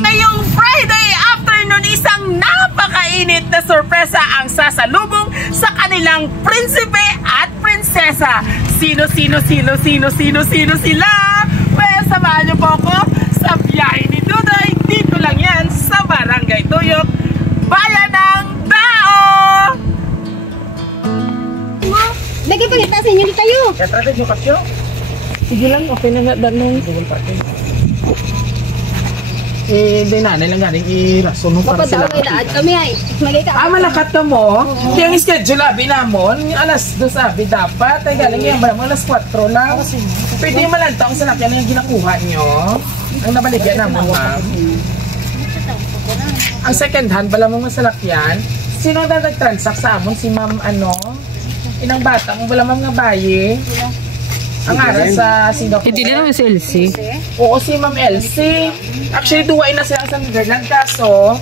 Ngayong Friday afternoon, isang napakainit na sorpresa ang sasalubong sa kanilang prinsipe at prinsesa. Sino sila? Well, samahan niyo po ako sa biyahe ni Dudoy. Dito lang yan sa Barangay Tuyok, Bayan ng Dao. Lagi pagkita sa inyo dito tayo. Katratin yung kasyo? Sige lang, okay na nga danong. Google parking. Hindi na lang galing i-rason mo para sila. Kami ay malakat ka mo. Kaya yung schedule abi namon, alas 2 abi dapat. Ay galing yung ba mo alas 4 lang. Pwede yung malantang sa lakyan yung ginakuha nyo. Ang nabaligyan namon, ma'am. Ang second hand bala mo masalakyan. Sino na nag-transact sa amon? Si ma'am inang bata mo bala ma'am nga bayi. Ang aral sa Singapore. Hindi lang si Elsie. Oo, si Ma'am Elsie. Actually, duwain na sila sa Netherlands. Kaso,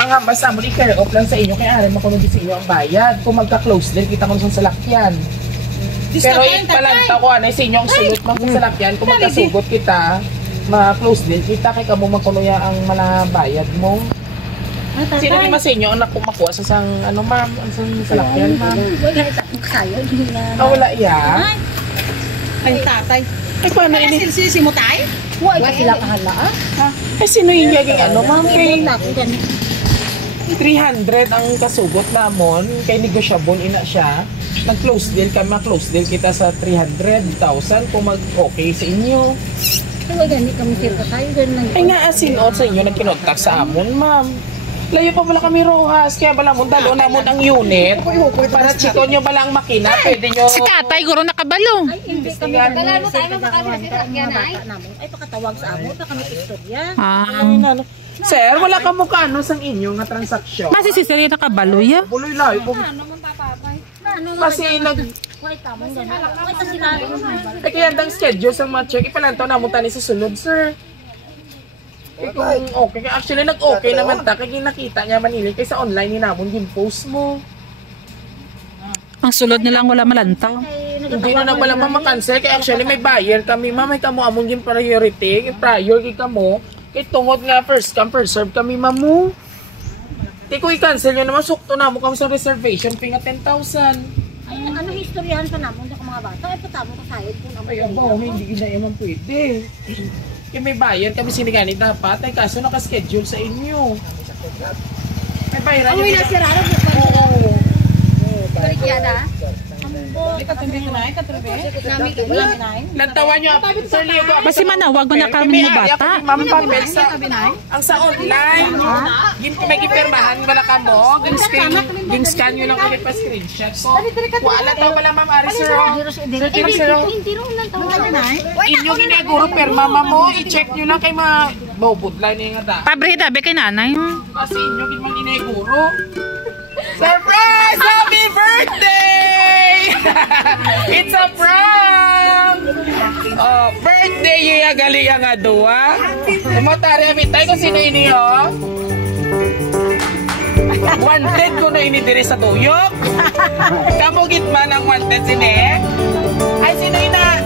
ang basta mo, i-care off lang sa inyo. Kaya aral makunog sa inyo ang bayad. Kung magka-close din, kita ko sa salakyan. Pero ipalanta ko, sa inyo ang sugot mo sa salakyan. Kung magkasugot kita, ma-close din, kita kay kamo magkunuya ang malabayad mo. Sino ni mas inyo ang nakumakuha sa ma'am, sa salakyan, ma'am? Wala iya. Ay, tatay. Ay, paano ini? Si Mutay? Wala sila kahala. Ay, sino yung ma'am? Kay 300 ang kasugot namon. Kay negosyable ina siya. Nag-close deal kami, ma-close deal kita sa 300,000 kung mag-okay sa inyo. Ay, gani kami sirka tayo. Ay nga, sinot sa inyo nagkinontak sa amon, ma'am. Layo pa wala kami rohas, kaya bala mo dalo namon ang unit. Para chiko nyo bala ang makina, pwede nyo... Si tatay, guro nakabalo. Ay, hindi kami. Dala mo tayo makakasirkat yan ay. Ay, pakatawag sa amo, pa kami istorya. Sir, wala ka mukha sang inyo nga transaksyon. Kasi si Sir yung nakabalo ya. Buloy layo po. Kasi kaya ang schedule sa mga check, ipalantaw na mo tani sa sunod, sir. Kung okay, actually nag-okay naman ta, kaya nakita niya Manila, kaya sa online ni namon yung post mo. Ang sulod na lang wala malantaw. Hindi na pala makansel, kaya actually may buyer kami, may kamo amon yung priority, prior kay kamo, kay tungod nga first come first serve kami mamu. Di ko i-cancel nyo naman, sukto na mo kami sa reservation, pinga 10,000. Ay, ano historyahan pa namon sa mga bata? Ay, patamo ka sayad po naman. Ay, abaw, hindi na naman pwede. Kaya may bayad kami sinigani dapat, ay kaso nakaschedule sa inyo. May bayaran nyo. Ang wala si Rara, oo. Balikyada. Lantawan nyo, Sir Leo. Basi manawag mo na kami mo bata. Ma'am Pamel, ang sa online, may gipirmahan wala ka mo, ging-scan nyo lang ulit pa screenshot. So, wala tayo pala Ma'am Ari, Sir. Inyo ginaguro perma mo, i-check nyo lang kay mga bobotline nga da. Pabre dabe kay nanay. Kasi inyo ginaguro. Surprise! Happy birthday! It's a prank! Oh, birthday yung gali nga duwa. Umotari amin tayo kung sino ini, oh. Wanted ko na ini diri sa tuyok. Kamugit man ang wanted sini. Ay, sino ina?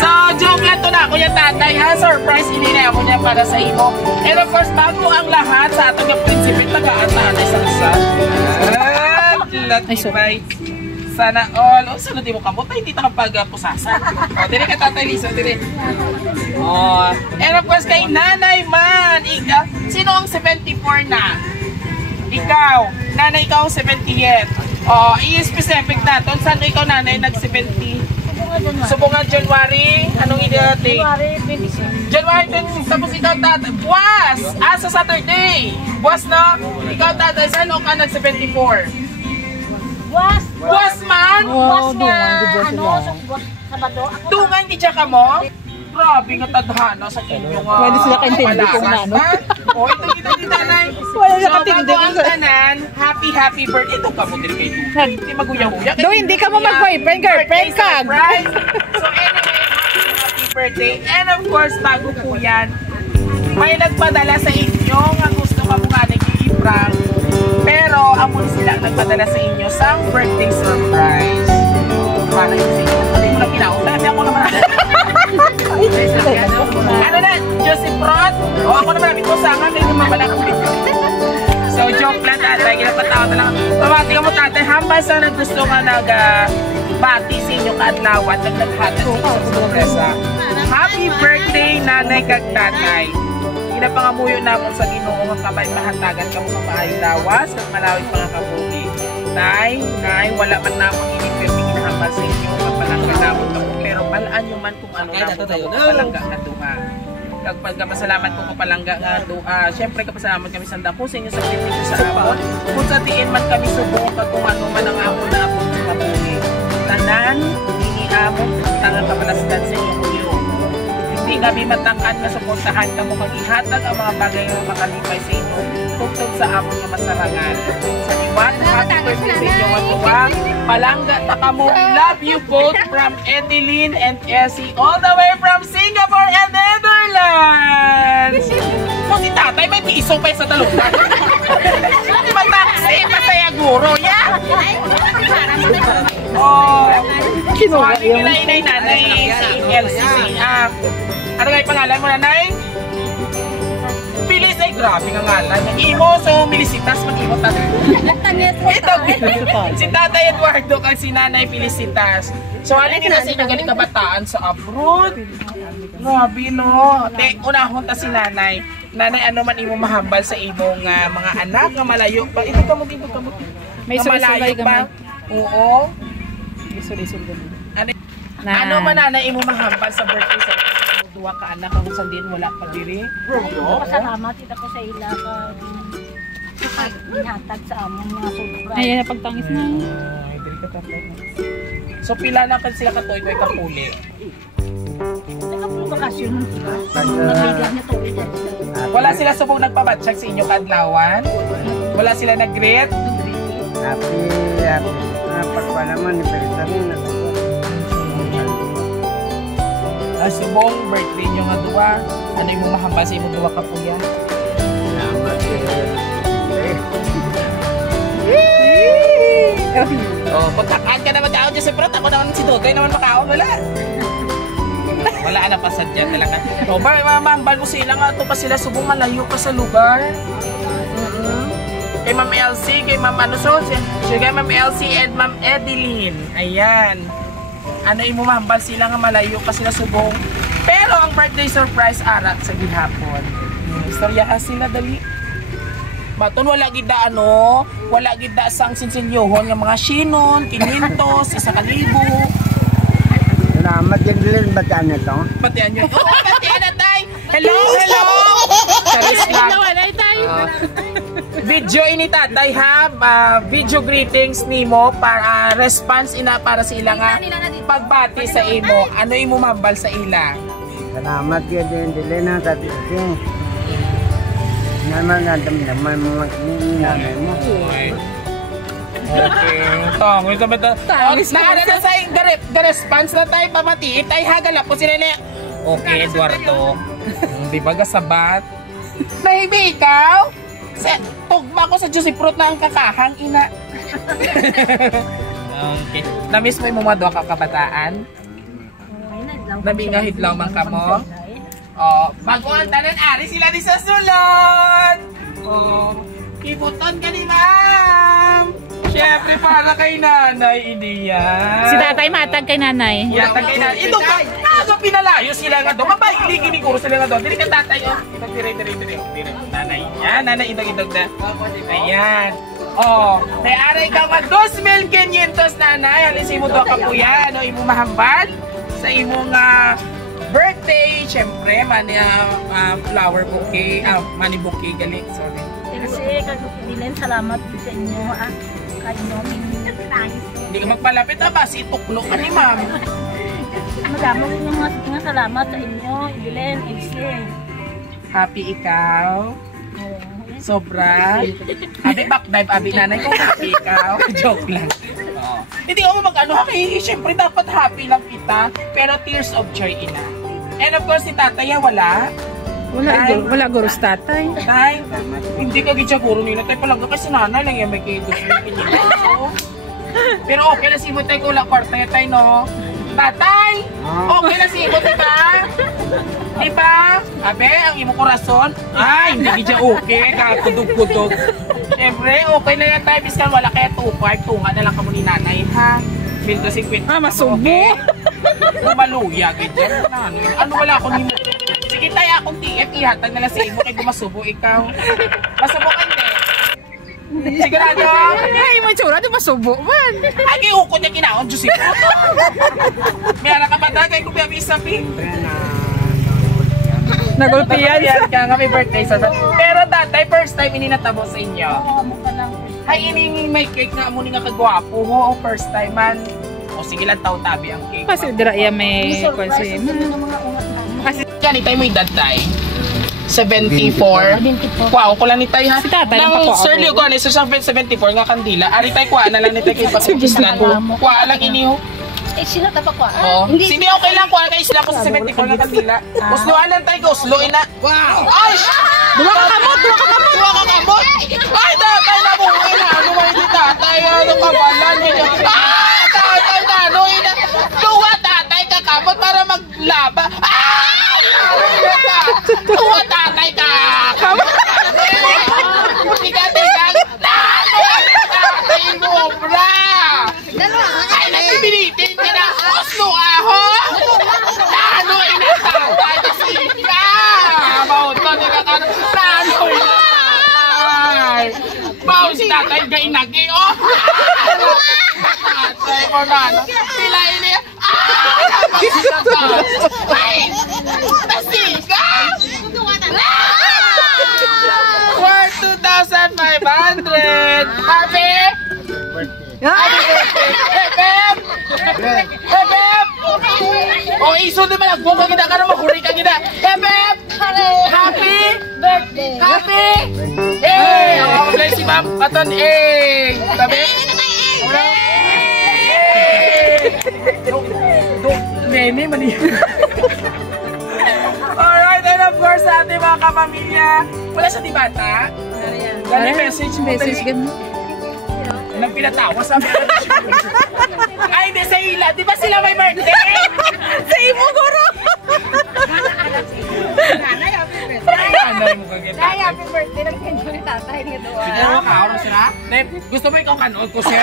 So, joke lang to na ako yung tatay ha. Surprise, ininaya ko niya para sa imo. And of course, bago ang lahat sa atong yung prinsipit, tagaan na sa isa. Latibay. Sana all. O, sana di mo kamutay, hindi nakapag-pusasan. O, dire ka tatay Lisa, dire. O, and of course, kay Nanay Man. Sino ang 74 na? Ikaw. Nanay, ikaw ang 70th. O, i-specific natin. Saan ikaw nanay nag-70? Subungan January, anong i-date? January 26. January 26, tapos ikaw tatay. Buwas! Sa Saturday! Buwas no? Ikaw tatay, saan ka nag-74? Buwas! Buwas man? Buwas nga, Sabado. Tungan di siya ka mo? Grabe nga tadhana sa inyo nga. Pwede sila kaintindi kung ano. O, ito kita di tanay. Wala So, nakatindi. bago ang tanan, happy birthday. Ito ka mo din kayo. Hindi maguya-huya. Do hindi ka mo mag-boyfriend, girlfriend ka. Surprise! So anyway, happy birthday. And of course, bago po yan, may nagpadala sa inyo nga gusto ka mo nga nag-i-prank. Pero, amon sila ang nagpadala sa inyo sa birthday surprise. Para yun sa inyo. Hindi mo lang kinaon. Dami ako naman. ako naman, ito sa akin, hindi mabala akong video. So, joke lang tatay, ginapatawa na lang. Pamati ka mo tatay, hambal sa naggusto nga bati sa inyo kaadlawan, naghatag sa inyo sa sorpresa. Happy birthday, nanay kag tatay. Ginapangamuyo namon sa Ginoo nga kamay mahatagan kamo sa maayo lawas kag malawig pangakabuhi. Tay, nay, wala man namon ini-permi ginahambal sa inyo kapalangga namon kamo, pero balaan nyo man kung ano namon kamo kapalangga nga duha. Kag pagkapasalamat ko kapalangga nga duha, syempre kapasalamat kami sa dako sa inyo sa sakripisyo sa amon. Kung sa diin man kami subong kag kung ano man ang amon na amon sa kabuhi. Tanan, iniamon tangang kapalasdan sa inyo kuyo. Hindi kami matangkad na suportahan kamo mag-ihatag ang mga bagay na makalipay sa inyo tungtong sa amon nga masarangan. Sa liwat, happy birthday sa inyo nga tuwa. Palangga ta kamo. Love you both from Edeline and Essie all the way from Singapore and Netherlands. Kung si tatay may piso pa sa talungan. Hindi ba taxi? Masaya guro, ya? Oh, so ating inay nanay si LCC. Ano kayo pangalan mo, nanay? Pilis ay grabe nga ngalan. Imo, so Milisitas, mag-imo tayo. Ito, si Tatay Eduardo kag si Nanay Felicitas. So ano nila sa inyo galing kabataan sa abroad? Grabe no. Unahon ta si Nanay. Nanay, ano man imo mahambal sa imong mga anak nga malayo pa? Ito ka mo. May sulay pa? Oo. Isul-isul gani. Ano man nanay imo mahambal sa birthday sa duwa ka anak kung sandin wala pa diri? Pasalamat kita ko sa ila ka ginhatag sa amon mga sobra. Ayan na pagtangis na. Ay, diri ka tatay. So pila na kan sila katoy koy kapuli. Bakasyon mo sila. Nabigyan niya tuloy dyan. Wala sila subong nagpabatsyag sa inyo kadlawan? Wala sila nag-greet? Happy pagpalaman ni Peritamin na subong birthday nyo nga duwa. Ano yung mahambal sa imong duwa ka po yan? salamat Oh, pagkakaan ka na mag-aon dyan sa prot, ako naman si Dodoy naman makaon, wala. Wala na pasad dyan talaga. O, mahambal mo sila nga, ito pa sila subong malayo pa sa lugar. Kay Ma'am Elsie, kay Ma'am kay Ma'am Elsie and Ma'am Edeline. Ayan. Ano yung mahambal sila nga malayo pa sila subong. Pero ang birthday surprise arat sa gihapon. Istorya ka sila dali. Baton wala gida wala gida sang sinsinyohon nga mga sinon, 500, 1,000. salamat yan din bataan na to Batian nyo. Oh, batian na tay! Hello! Charis lang. Video ini tatay ha, video greetings nimo para response ina para sa ila nga pagbati sa imo. Ano imo mambal sa ila? salamat yan din na kasi naman nadamdaman mo nanay mo Okay. Tong, ito ba ito? Naara na sa response na tayo pamati. Tayo hagala po sila na. Okay, Eduardo. Di ba kasabat? Nahibi ikaw? Tugma ko sa Juicy Fruit na ang kakahang ina. Okay. Na-miss mo yung mga doa kabataan? Nabingahid lang man ka mo? Oh, baguan tanan ari sila di sa sulod. Oh, ibuton ka ni ma'am. Siyempre para kay nanay iniyan. Si tatay matag kay nanay. Yatag kay nanay. Ito ka, naga pinalayo sila nga doon. Mabaigli giniguro sila nga doon. Dili ka tatay oh. Dire. Nanay. Yan, nanay idog na. Ayan. Oh, may aray ka nga 2,500 nanay. Halisi mo doon ka po yan. Ano, imo mahambal sa imong birthday. Siyempre, flower bouquet. Money bouquet galing. Sorry. Kasi kagpilan salamat sa inyo Hindi ka magpalapit ba? Si Tuklo ka ni ma'am. Madami rin yung mga salamat sa inyo, Ibilin, Ilse. Happy ikaw? Sobra? Abi backdive, abi nanay ko happy ikaw? Joke lang. Hindi ako mag-ano, siyempre dapat happy lang kita, pero tears of joy ina. And of course si tataya wala. Wala gurus tatay. Tay, hindi ka gitsa guro nila. Tay palangga kasi nanay lang yung may kitos. Pero okay na si mo tay kung wala kwarta tayo no. Tatay! Okay na si Ibo, diba? Diba? Abe, ang imo korason? Ay, hindi dyan okay. Kakudog-kudog. Siyempre, okay na yan tayo. Biskan wala kaya 2-5. Tunga na lang kamo ni nanay, ha? Bill to 50. Masubo. Lumaluya, ganyan. Ano wala akong nimo? Sige tayo akong tiyak. Ihatag na lang si Ibo kay gumasubo ikaw. Masubo ka hindi. Sigurado? Ay, mo tsura, di masubo man. Ay, ukot niya kinaon, Diyos ito. Mayara ka ba dagay kung biyabi isabi? Nagulpiyan. Kaya nga may birthday sa pero tatay, first time ininatabo sa inyo. Hay, ini may cake nga muna nga kagwapo ho. First time man. O sige lang tao tabi ang cake. Kasi dira iya may konsi. Kasi yan, itay mo yung dad tay. 74. Wow, ko lang ni tay ha. Si tatay lang Nang pa ko Sir ako. Leo ko, 74 nga kandila. Ari tay kuha na lang ni tay kay Pakistan. Kuha lang ini ho. Eh, sila tapak ko. Oh, hindi okay lang kuha kay isla ko sa 74 nga kandila. Usloan lang tay ko, usloin na. Wow! Ay! Duwa ka kamot, duwa ka kamot. Duwa ka kamot? Ay, tatay na buhay na. Ano mo hindi tatay? Ano ka balan? Ah! Tatay na, ano ina? Duwa tatay ka kamot para maglaba. Ah! Duwa tatay ka kamot. Tiga. Tatay mo, bra. Ay, nagpipilitin ka na. Oslo aho. Ano ina tatay? Sika. Mauto nila ka. Ano ina? Bao si tatay gainagi, oh! Tatay mo na, no? Sila ini, ay! Nasika! Worth 2,500! Happy! Happy birthday! Hebeb! Hebeb! O, iso naman, nagbunga kita ka naman, huri ka kita! Hebeb! Happy! Birthday. Happy! Eh! Ako bless si Ma'am Katon, eh! Sabi? Nene, mani. Alright, and of course, sa ating mga kapamilya, wala sa di bata? Gani message mo. Message ganun. Nang pinatawa sa amin. Ay, hindi sa ila. Di ba sila may birthday? Sa imo guro. Nanay mo kagita. Ay, happy birthday. Nag-enjoy ni tatay niya doon. Sige mo ka, oras sila. Gusto mo ikaw kanood ko, sir?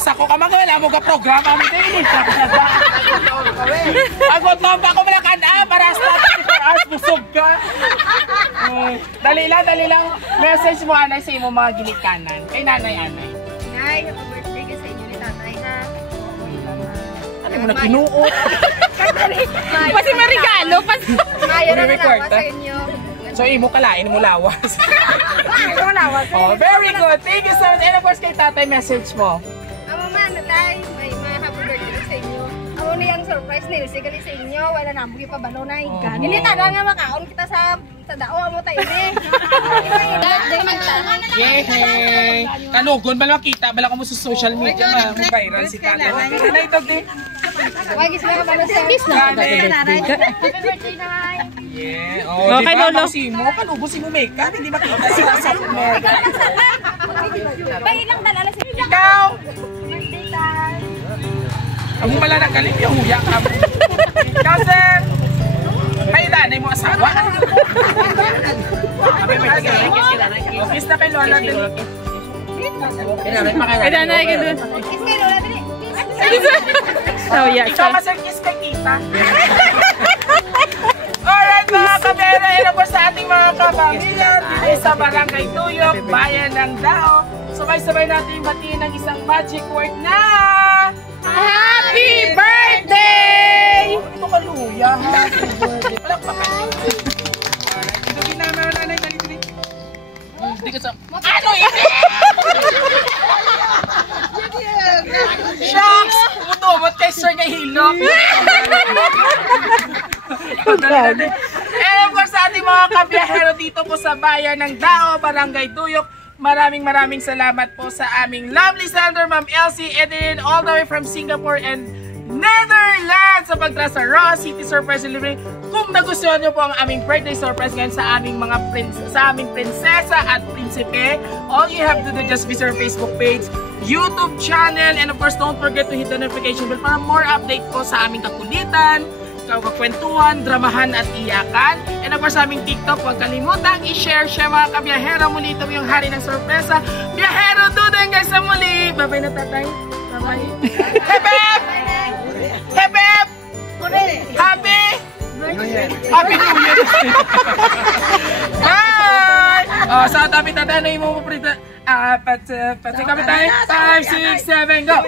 Sako ka man, wala mo ka programa mo din. Agot lang pa ako malakan para sa 24 hours, busog ka. Dali lang. Message mo, anay, sa imo mga ginikanan. Kay nanay-anay. Nay, happy birthday ka sa inyo ni tatay ha. Ano mo na kinuot? Kasi may regalo. Mayo na Re-record, nalawa sa inyo. So, imo kalain mo lawas. Mayo na nalawa sa Oh, very good. Thank you so much. And of course, kay tatay, message mo. Amo man, tatay, may mga happy birthday sa inyo. Amo na yung surprise nila sigali sa inyo. Wala na mo pa balo na. Hindi tada nga makaon kita sa dao mo tayo ni. Birthday man ta. Yay! Kanugon, bala makita. Bala ko mo sa social media. Viral si tatay. Ano ito, din? Wagis na ka balo sa Happy birthday, Nay. Yeah. Oh, Okay, diba? Lolo. Kanusin mo. Kanugon si mo makeup. Hindi makita sila sa mo. Bay lang dalala sa inyo. Ikaw! Birthday, tay. Ang pala nagaling yung huya ka mo. Ikaw, sir! May nanay mo asawa. Kiss na kay Lola din. Kaya nanay ka doon. Kiss kayo, Lola, dali. Oh, yeah. Ikaw kasi kiss kay kita. Alright mga kabera, ito po sa ating mga kapamilya dito sa Barangay Tuyok, Bayan ng Dao. Sabay-sabay natin batiin ng isang magic word na Happy Birthday! Ito ka luya, Happy Birthday. Palakpakan. Alright, ito ginama na nanay, dali. Hindi ka sa... Ano ini? Shucks! Tumot kay Sir nga hilok. And of course, sa ating mga kabiyahero dito po sa Bayan ng Dao, Barangay Tuyok, maraming salamat po sa aming lovely sender, Ma'am Elsie, and then all the way from Singapore and Netherlands sa pagtrasa Raw City Surprise Delivery. Kung nagustuhan nyo po ang aming birthday surprise ngayon sa aming mga sa aming prinsesa at prinsipe, all you have to do just visit our Facebook page, YouTube channel. And of course, don't forget to hit the notification bell para more update po sa aming kakulitan, kakwentuhan, dramahan at iyakan. And of course, sa aming TikTok, huwag kalimutang i-share mga kabiyahero. Muli ito yung hari ng sorpresa. Biyahero, dudeng guys sa muli. Bye-bye na tatay. Bye-bye. Hep hep! Hep hep! Happy! Happy New Year! Bye! Sa dami tatay, ano yung mo paprita? Pati kami tayo. 5, 6, 7, go!